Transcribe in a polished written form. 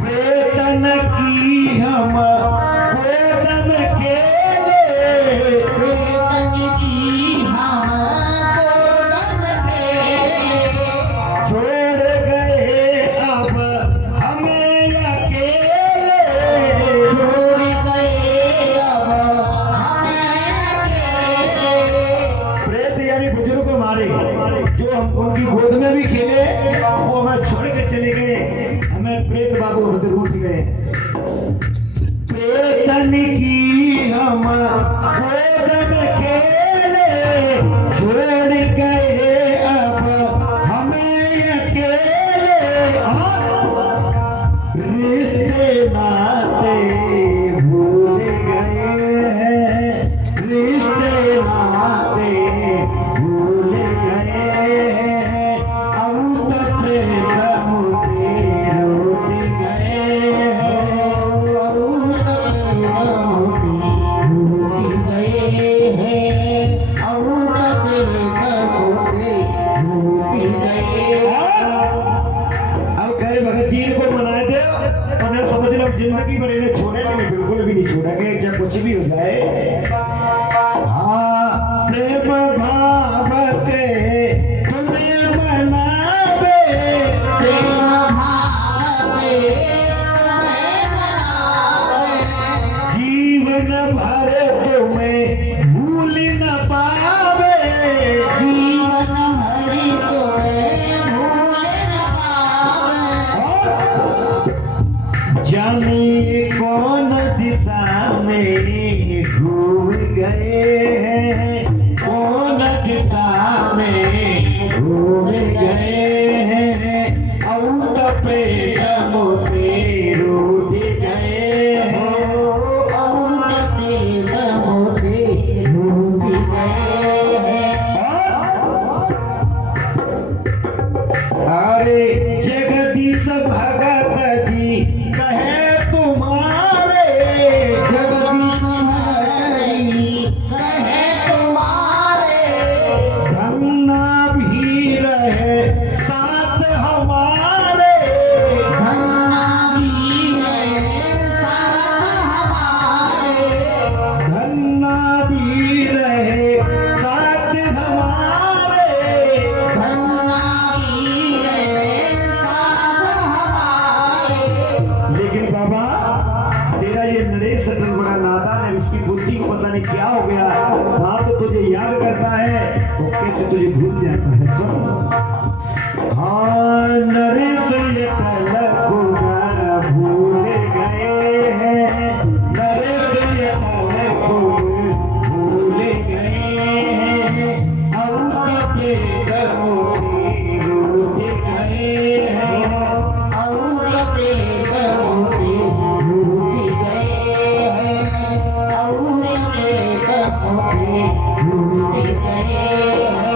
प्रेतन की हम गोदम खेले, प्रेतन की हम गोदम खेले, छोड़ गए अब हमें अकेले, छोड़ गए अब हमें अकेले। प्रेत यानी बुजुर्ग हमारे जो हम उनकी गोद में भी खेले वो हमें छोड़ के चले गए, हमें प्रेत बाबू होते रूठ गए। प्रेतन की हम गोद में खेले, छोड़ गए अब हमें अकेले, रिश्ते नाते भूल गए हैं, रिश्ते नाते भूल गए हैं, अब तो प्रेम मुझे रूठ गए हैं, अब कहे भगत जी को मनाए थे और समझ लो जिंदगी भर इन्हें छोड़ेंगे, बिल्कुल भी नहीं छोड़ेंगे चाहे कुछ भी हो जाए। हाँ प्रेम भाव से तुम्हें मनावे, प्रेम भाव से तुम्हें मनावे, जीवन भर तुम्हें भूल न पावे, जीवन हरि तुम्हें भूल न पावे। जाने कौन दिशा में घूम गए हैं, कौन दिशा में घूम गए हैं, अब तो प्रेम मोते रूठ गए हैं, और प्रेम मोते रूठ गए हैं। अरे जगदीश भगत जी कहे तुम्हारे, जगदीश हरि कहे तुम्हारे, धन्ना भी रहे साथ हमारे, धन्ना भी रहे साथ हमारे, धन्ना भी रहे साथ हमारे। धन्ना भी रहे साथ हमारे। लेकिन बाबा तेरा ये नरेश सटल बड़ा नादान है, उसकी बुद्धि को पता नहीं क्या हो गया, हाँ तो तुझे याद करता है वो कैसे तुझे भूल जाता है। सुन हाँ नरेश ये पलक भूल गए हैं, नरेश ये पलक भूल गए हैं, अब तो प्रेम मोती रूठ गए हैं, और प्रेम मोते रूठ गए हैं, और प्रेम मोते रूठ गए हैं।